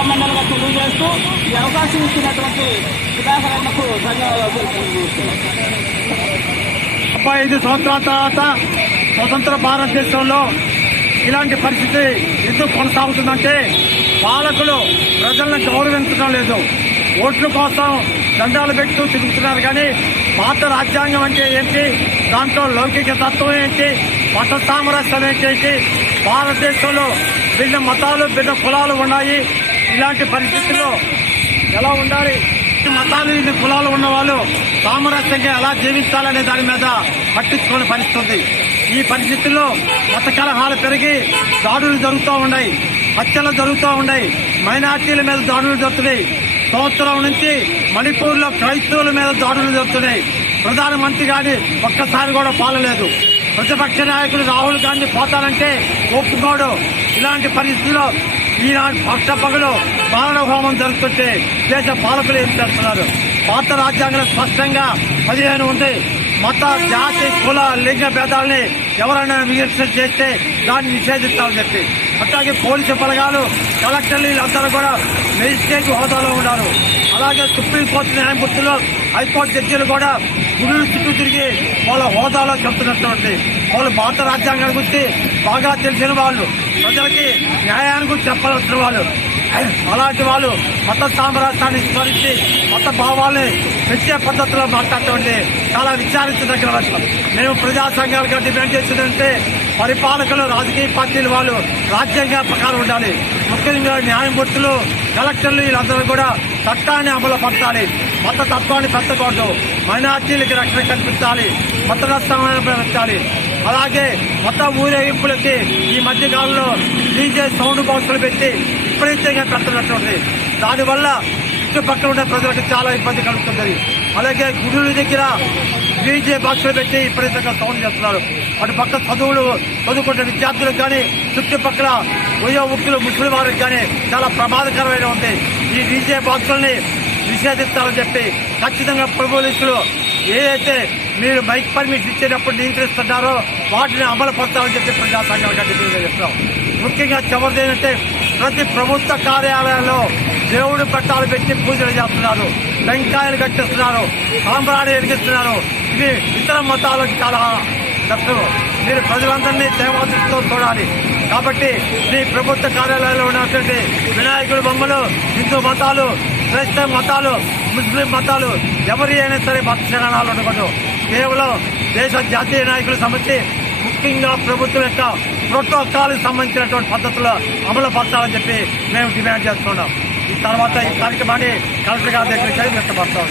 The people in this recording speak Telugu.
శుభాకాంక్షలు తెలియజేస్తూ ఈ అవకాశం ఇచ్చినటువంటి సుధాకరణకు ధన్యవాదాలు తెలియజేస్తున్నాను. 75 సంవత్సరాల తర్వాత స్వతంత్ర భారతదేశంలో ఇలాంటి పరిస్థితి ఎందుకు కొనసాగుతుందంటే పాలకులు ప్రజలను గౌరవించడం లేదు. ఓట్ల కోసం దండాలు పెడుతూ తిరుగుతున్నారు. కానీ భారత రాజ్యాంగం అంటే ఏంటి, దాంట్లో లౌకిక తత్వం ఏంటి, మత సామరస్యం ఏంటి, భారతదేశంలో భిన్న మతాలు భిన్న కులాలు ఉన్నాయి. ఇలాంటి పరిస్థితుల్లో ఎలా ఉండాలి, మతాలు ఇన్ని కులాలు ఉన్న వాళ్ళు సామరస్యంగా ఎలా జీవించాలనే దాని మీద పట్టించుకునే పరిస్థితి. ఈ పరిస్థితుల్లో మత కలహాలు పెరిగి దాడులు జరుగుతూ ఉన్నాయి, హత్యలు జరుగుతూ ఉన్నాయి, మైనార్టీల మీద దాడులు జరుగుతున్నాయి. సంవత్సరం నుంచి మణిపూర్లో క్రైస్తవుల మీద దాడులు జరుగుతున్నాయి. ప్రధానమంత్రి గాని ఒక్కసారి కూడా పాలలేదు. ప్రతిపక్ష నాయకుడు రాహుల్ గాంధీ పోతానంటే ఒప్పుకోడు. ఇలాంటి పరిస్థితుల్లో ఈనాడు పట్టపగలు మారణ హోమం జరుగుతుంటే దేశ పాలకులు ఏం చేస్తున్నారు? భారత రాజ్యాంగంలో స్పష్టంగా 15 ఉంది. మత జాతి కుల లింగ భేదాలని ఎవరైనా విమర్శన చేస్తే దాన్ని నిషేధిస్తామని చెప్పి. అట్లాగే పోలీసు బలగాలు కలెక్టర్లు వీళ్ళందరూ కూడా మెజిస్ట్రేట్ హోదాలో ఉన్నారు. అలాగే సుప్రీంకోర్టు న్యాయమూర్తులు హైకోర్టు జడ్జీలు కూడా గుడులు చుట్టూ తిరిగి వాళ్ళ హోదాలో చెప్తున్నటువంటి వాళ్ళు భారత రాజ్యాంగాన్ని గురించి బాగా తెలిసిన వాళ్ళు, ప్రజలకి న్యాయాన్ని గురించి చెప్పాల్సిన వాళ్ళు. అలాంటి వాళ్ళు మత సామరస్యాన్ని స్మరించి మత భావాల్ని పెంచే పద్ధతిలో మాట్లాడటం చాలా విచారించదగిన విషయం. మేము ప్రజా సంఘాలుగా డిమాండ్ చేసేదంటే పరిపాలకులు రాజకీయ పార్టీల వాళ్ళు రాజ్యాంగ ప్రకారం ఉండాలి. ముఖ్యంగా న్యాయమూర్తులు కలెక్టర్లు వీళ్ళందరూ కూడా చట్టాన్ని అమలు పరచాలి. మత తత్వాన్ని పెంచకూడదు. మైనార్టీలకి రక్షణ కల్పించాలి. మత నష్టాన్ని పెంచాలి. అలాగే మత ఊరేగింపులకి ఈ మధ్య కాలంలో డీజే సౌండ్ బాక్సులు పెట్టి విపరీతంగా పెడుతున్నటువంటి దానివల్ల చుట్టుపక్కల ఉండే ప్రజలకు చాలా ఇబ్బంది కలుగుతుంది. అలాగే గుడుల దగ్గర డీజే బాక్సులు పెట్టి విపరీతంగా సౌండ్ చేస్తున్నారు. అటు పక్క చదువుకుంటే విద్యార్థులకు కానీ చుట్టుపక్కల ఉక్కులు ముస్లిం వారికి కానీ చాలా ప్రమాదకరమైన ఉంది. ఈ డీజే బాక్సుల్ని నిషేధిస్తారని చెప్పి ఖచ్చితంగా పోలీసులు ఏదైతే మీరు మైక్ పర్మిషన్ ఇచ్చేటప్పుడు నియంత్రిస్తున్నారో వాటిని అమలు పరచాలని చెప్పి ప్రజా సంఘాలుగా డిమాండ్ చేస్తున్నాం. ముఖ్యంగా చివరిది ఏంటంటే ప్రతి ప్రభుత్వ కార్యాలయాల్లో దేవుడి పట్టాలు పెట్టి పూజలు చేస్తున్నారు, టెంకాయలు కట్టిస్తున్నారు, సాంబ్రాణి వెలిగిస్తున్నారు. ఇది ఇతర మతాలకు చాలా తక్కువ. మీరు ప్రజలందరినీ దేవాదృష్టితో చూడాలి. కాబట్టి మీ ప్రభుత్వ కార్యాలయాల్లో ఉన్నటువంటి వినాయకుడి బొమ్మలు హిందూ మతాలు, క్రైస్తవ మతాలు, ముస్లిం మతాలు ఎవరి అయినా సరే భక్తి శరణాలు ఉండకూడదు. కేవలం దేశ జాతీయ నాయకుల సమస్య ముఖ్యంగా ప్రభుత్వం యొక్క ప్రోటోకాల్ సంబంధించినటువంటి పద్ధతుల్లో అమలు పరచాలని చెప్పి మేము డిమాండ్ చేస్తున్నాం. ఈ తర్వాత ఈ కార్యక్రమాన్ని కలెక్టర్ గారి దగ్గరికి వ్యక్తపరుస్తాం.